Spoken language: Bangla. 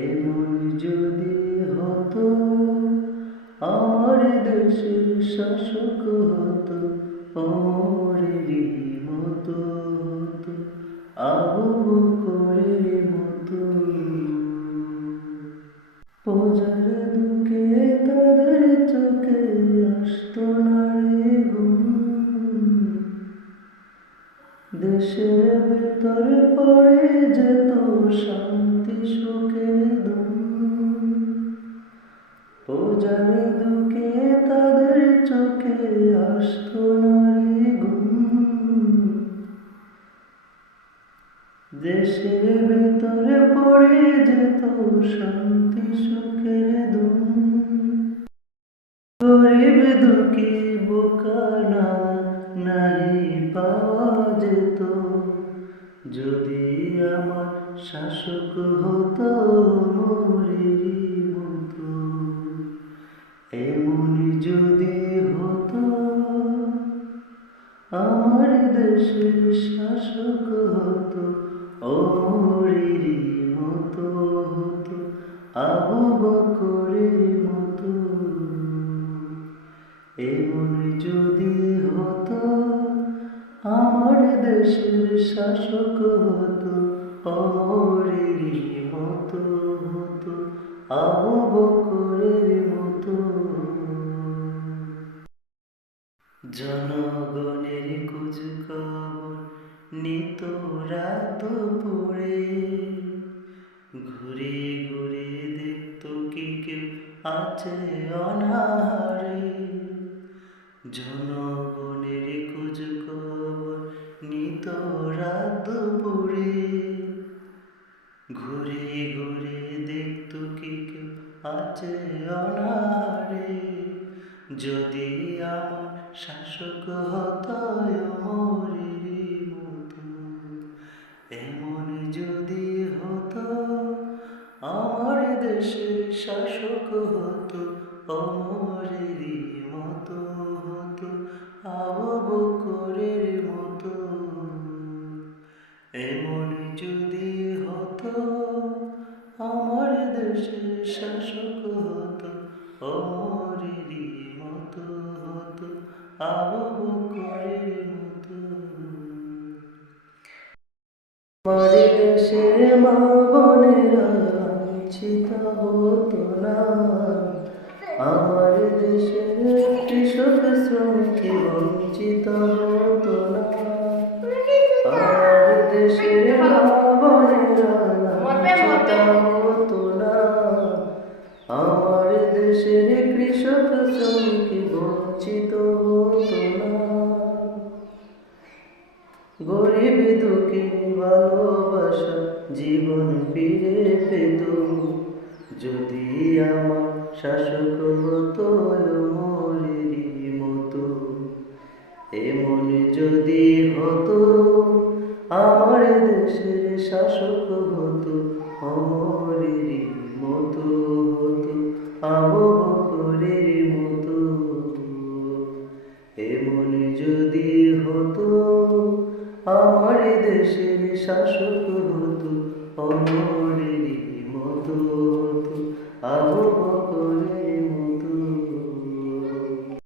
এমন যদি হতো আমার দেশের শাসক হতো অমরেরই মতো হতো আবু বকরের মতো। পূজার দুঃখে তাদের চোখে আসতো না রে ঘুম, দেশের ভেতর পড়ে যেত শান্তি সুখের ধুম। পূজার দুঃখে তাদের চোখে আসতো না রে ঘুম, দেশের ভেতরে পড়ে যেত শান্তি সুখের ধুম। গরিব দুঃখী বোকা না নাই পাওয়া যেত যদি আমার শাসক হতো মোরেরই মতো। এমন যদি হতো আমার দেশের শাসক হতো ওমরেরই মতো হতো আবু বকরের মতো। এমন যদি হতো আমার দেশের শাসক হতো ওমরেরই মতো হতো আবু বকরের মতো। জনগণের খোঁজ খবর নিত রাত পড়ে, ঘুরে ঘুরে দেখতো কি কেউ আছে অনাহারে। জনগণের খোঁজ খবর নিত রাত পড়ে, ঘুরে ঘুরে দেখতো কি কেউ আছে অনাহারে। যদি আমার শাসক হতো ওমরেরই মতো। এমন যদি হতো আমার দেশের শাসক হতো ওমরেরই মতো হতো আবু বকরের মতো। এমন যদি হতো আমার দেশের শাসক হতো ওমরেরই মতো হতো আবু বকরের মতো। আমার দেশের মা বোনেরা লাঞ্ছিত হতো না, আমার দেশের কৃষক শ্রমিক বঞ্চিত হতো না। আমার দেশের মা বোনেরা লাঞ্ছিত হতো না, আমার দেশের কৃষক শ্রমিক বঞ্চিত হতো না। গরিব দুঃখী ভালোবাসা জীবন ফিরে পেত যদি আমার শাসক হতো ওমরেরই মতো। এমন যদি হতো আমার দেশের শাসক হতো ওমরেরই মতো হতো আবু বকরের মতো। এমন যদি হতো আমার দেশের শাসক হতো ওমরেরই মতো।